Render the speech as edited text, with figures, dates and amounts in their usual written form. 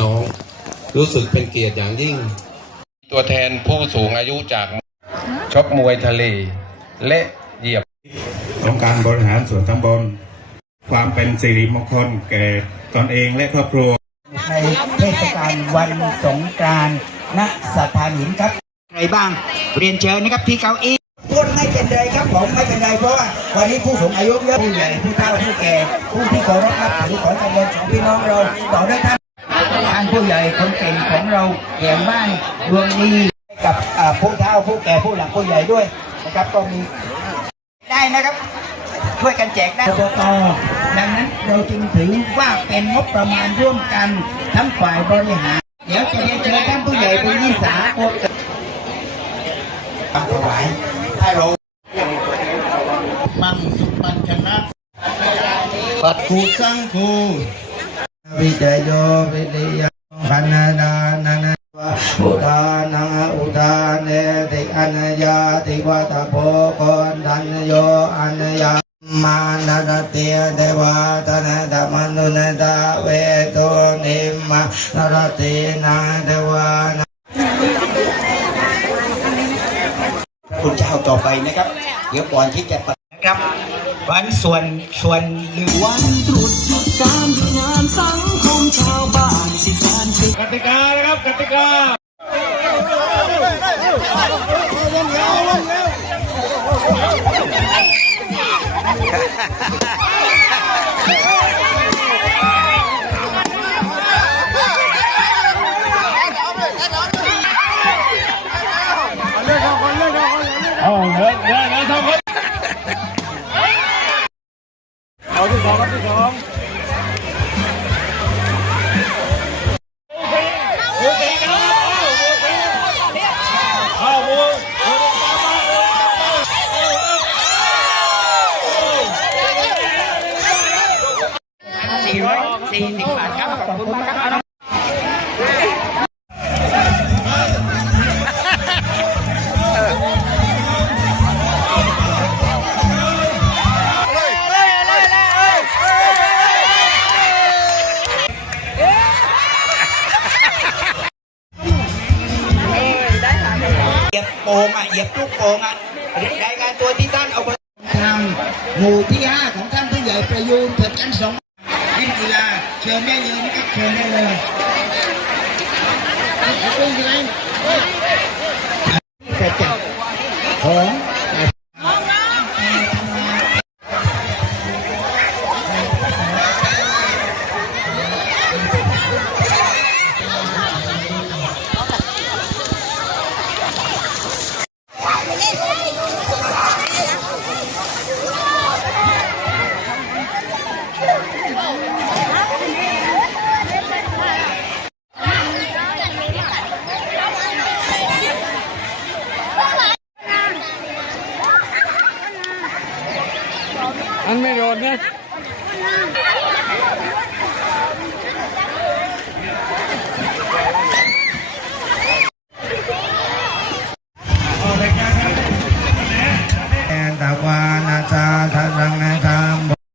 น้องรู้สึกเป็นเกียรติอย่างยิ่งตัวแทนผู้สูงอายุจากชกมวยทะเลและเหยียบองค์การบริหารส่วนตำบลความเป็นสิริมงคลแก่ตนเองและครอบครัวในเทศกาลวันสงกรานต์ณสถานหินครับใครบ้างเรียนเชิญนะครับที่เก้าอี้พูดไม่เป็นไรครับผมไม่เป็นไรเพราะว่าวันนี้ผู้สูงอายุเยอะผู้ใหญ่ผู้เฒ่าผู้แก่ผู้ที่เคารพนับถือของตำบลของพี่น้องเราต่อด้วยท่านผู้ใหญ่คนเก่งของเราแห่งบ้านดวงดีกับผู้เฒ่าผู้แก่ผู้หลักผู้ใหญ่ด้วยนะครับก็มีได้นะครับช่วยกันแจกได้อบตดังนั้นเราจึงถือว่าเป็นงบประมาณร่วมกันทั้งฝ่ายบริหารเดี๋ยวจะเรียนเชิญท่านผู้ใหญ่เป็นนิสาโอนถวายให้เรามั่งสุปัญชนะปัดคูสังคูวิจัยโยวิริยพันนานังอุทานังอุทานเนติอันยาติวัตโพกอนทันโยอันยามานาเตียเทวาตนะธรรมนุนตาเวโตนิมานาเตีนาเทวาคุณเจ้าต่อไปนะครับเดี๋ยวก่อนที่จะนะครับวันส่วนหรือวันตรุษหยุดการงานสังคมชาวบ้านสิการกติกานะครับกติกาเอาที่สองครับที่สอง440 บาทครับขอบคุณมากครับเหยียบโป่งเหยียบลูกโป่งรายการตัวที่ท่านเอาไปทางหมู่ที่ 5ของท่านผู้ใหญ่ประยูนเถิดชั้น2วิทยาเชิญได้เลยนะครับเชิญได้เลยกระจับของอันไม่โดนนะ